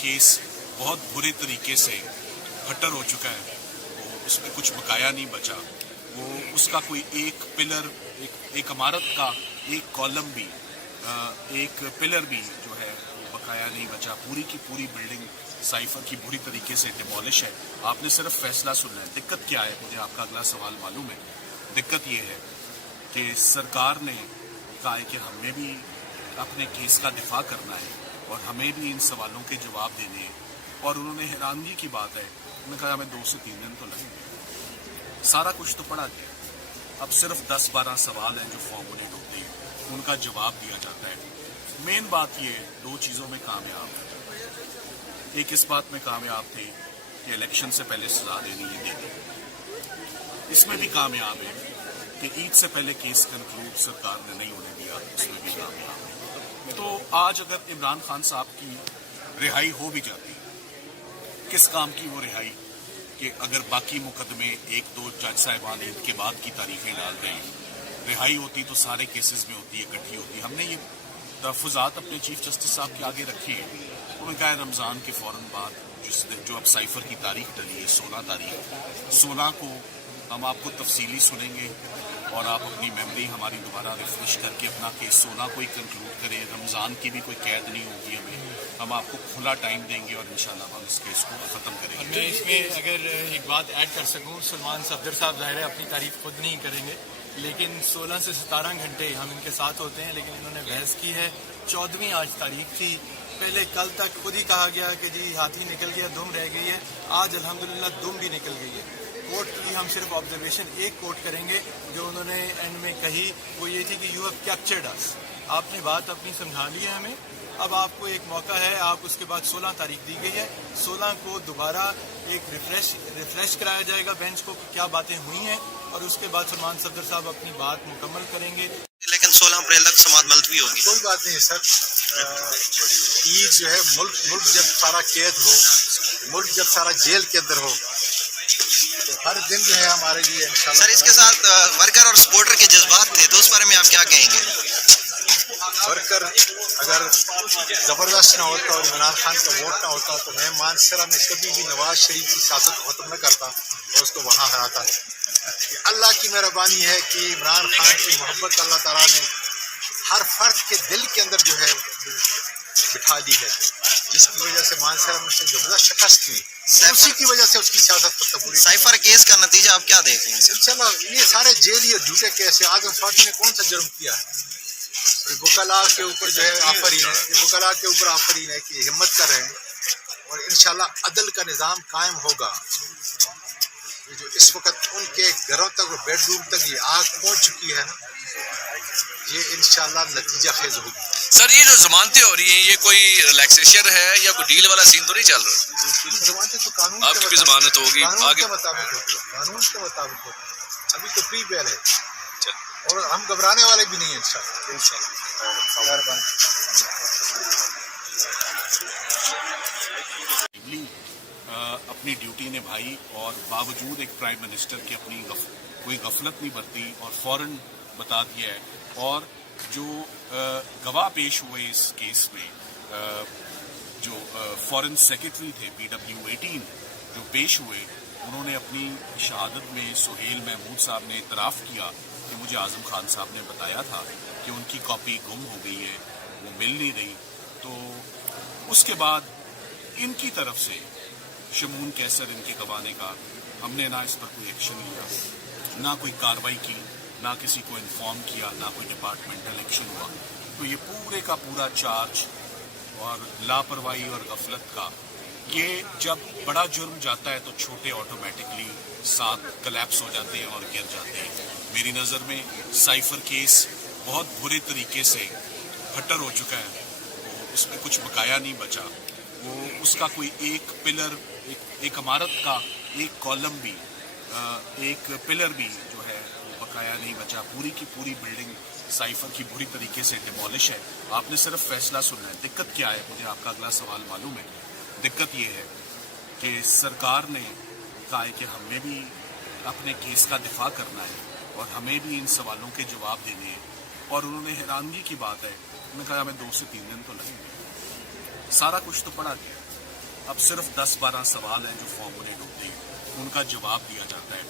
Case बहुत बुरे तरीके से फटर हो चुका है। वो उसमें कुछ बकाया नहीं बचा। वो उसका कोई एक पिलर, एक इमारत का एक कॉलम भी, एक पिलर भी जो है वो बकाया नहीं बचा। पूरी की पूरी बिल्डिंग साइफर की बुरी तरीके से डिमोलिश है। आपने सिर्फ फैसला सुनना है। दिक्कत क्या है, मुझे आपका अगला सवाल मालूम है। दिक्कत ये है कि सरकार ने कहा है कि हमें भी अपने केस का दिफा करना है और हमें भी इन सवालों के जवाब देने हैं। और उन्होंने हैरानगी की बात है, उन्होंने कहा हमें 2 से 3 दिन तो लगेंगे। सारा कुछ तो पढ़ा गया, अब सिर्फ 10-12 सवाल हैं जो फॉर्मुलेट होते हैं, उनका जवाब दिया जाता है। मेन बात ये 2 चीज़ों में कामयाब है। एक इस बात में कामयाब थे कि इलेक्शन से पहले सजा देनी है, देनी। इसमें भी कामयाब है कि ईद से पहले केस कंक्लूड सरकार ने नहीं होने दिया, इसमें भी कामयाब है। तो आज अगर इमरान खान साहब की रिहाई हो भी जाती, किस काम की वो रिहाई कि अगर बाकी मुकदमे 1-2 जज साहिबान ईद के बाद की तारीखें डाल रहे हैं, रिहाई होती तो सारे केसेस में होती, इकट्ठी होती। हमने ये तहफ़्फ़ुज़ात अपने चीफ जस्टिस साहब के आगे रखे हैं। उन्होंने कहा रमज़ान के फ़ौरन बाद जो अब साइफर की तारीख डली है 16 तारीख, 16 को हम आपको तफसीली सुनेंगे और आप अपनी मेमोरी हमारी दोबारा रिफ्रेश करके अपना केस 16 को ही कंक्लूड करें। रमज़ान की भी कोई कैद नहीं होगी हमें, हम आपको खुला टाइम देंगे और इंशाल्लाह हम इस केस को ख़त्म करेंगे। मैं इसमें अगर एक बात ऐड कर सकूं, सलमान सफदर साहब ज़ाहिर है अपनी तारीफ खुद नहीं करेंगे, लेकिन 16 से 17 घंटे हम इनके साथ होते हैं, लेकिन इन्होंने बहस की है। 14वीं आज तारीख थी, पहले कल तक खुद ही कहा गया कि जी हाथी निकल गया, दुम रह गई है। आज अल्हम्दुलिल्लाह दुम भी निकल गई है। कोर्ट की हम सिर्फ ऑब्जर्वेशन एक कोर्ट करेंगे जो उन्होंने एंड में कही, वो ये थी कि यू हैव कैप्चर्ड अस, आपने बात अपनी समझा ली है हमें, अब आपको एक मौका है। आप उसके बाद 16 तारीख दी गई है, 16 को दोबारा एक रिफ्रेश कराया जाएगा बेंच को क्या बातें हुई हैं, और उसके बाद सलमान सफदर साहब अपनी बात मुकम्मल करेंगे। लेकिन 16 अप्रैल तक समाअत मुलतवी होगी। कोई बात नहीं सर, ईद जो है मुल्क जब सारा कैद हो, मुल्क जब सारा जेल के अंदर हो, तो हर दिन जो है हमारे लिए इंशाल्लाह। सर इसके साथ वर्कर और सपोर्टर के जज्बात थे, तो उस बारे में आप क्या कहेंगे? वर्कर अगर ज़बरदस्त ना होता और इमरान खान का वोट ना होता तो मैं मानसरा में कभी भी नवाज शरीफ की सियासत को ख़त्म न करता और उसको वहाँ हराता है। अल्लाह की मेहरबानी है कि इमरान खान की मोहब्बत अल्लाह ताला ने हर फर्द के दिल के अंदर जो है बिठा दी है, जिसकी वजह से मानसरा में ज़बरदस्त शिकस्त हुई। उसी की वजह से उसकी सियासत खत्म हुई। साइफर केस का नतीजा आप क्या देख रहे हैं? चलो ये सारे जेली और झूठे केस है। आजम फाती ने कौन सा जुर्म किया है? वकला के ऊपर जो है आफरीन है, वकला के ऊपर आफरीन है कि हिम्मत कर रहे हैं और इंशाल्लाह अदल का निज़ाम कायम होगा। जो इस वक्त उनके घरों तक और बेडरूम तक ये आग पहुंच चुकी है ना, ये इंशाल्लाह नतीजा खेज होगी। सर ये जो जमानतें हो रही हैं, ये कोई रिलैक्सेशन है या कोई डील वाला सीन तो नहीं चल रहा? जमानतें तो कानून आपकी भी जमानत होगी आगे के मुताबिक होती है, कानून के मुताबिक होती है। अभी तो प्री बेल है और हम घबराने वाले भी नहीं हैं इंशाल्लाह। अपनी ड्यूटी निभाई और बावजूद एक प्राइम मिनिस्टर की अपनी कोई गफलत नहीं बरती और फौरन बता दिया है। और जो गवाह पेश हुए इस केस में, जो फॉरेन सेक्रेटरी थे PW18 जो पेश हुए, उन्होंने अपनी शहादत में सुहेल महमूद साहब ने इतराफ़ किया कि मुझे आज़म खान साहब ने बताया था कि उनकी कॉपी गुम हो गई है, वो मिल नहीं रही। तो उसके बाद इनकी तरफ से शमून कैसर इनके गवाने का, हमने ना इस पर कोई एक्शन लिया, ना कोई कार्रवाई की, ना किसी को इन्फॉर्म किया, ना कोई डिपार्टमेंटल एक्शन हुआ। तो ये पूरे का पूरा चार्ज और लापरवाही और गफलत का, ये जब बड़ा जुर्म जाता है तो छोटे ऑटोमेटिकली साथ कलैप्स हो जाते हैं और गिर जाते हैं। मेरी नज़र में साइफर केस बहुत बुरे तरीके से फटर हो चुका है। वो उसमें कुछ बकाया नहीं बचा। वो उसका कोई एक पिलर, एक इमारत का एक कॉलम भी, एक पिलर भी जो है वो बकाया नहीं बचा। पूरी की पूरी बिल्डिंग साइफर की बुरी तरीके से डिमोलिश है। आपने सिर्फ फैसला सुनना है। दिक्कत क्या है, मुझे आपका अगला सवाल मालूम है। दिक्कत ये है कि सरकार ने कहा है कि हमें भी अपने केस का दिफा करना है और हमें भी इन सवालों के जवाब देने हैं। और उन्होंने हैरानगी की बात है, उन्होंने कहा हमें 2 से 3 दिन तो लगेंगे। सारा कुछ तो पढ़ा गया, اب صرف 10-12 سوال ہیں جو فارمولیٹ ہوتے ہیں، ان کا جواب دیا جاتا ہے.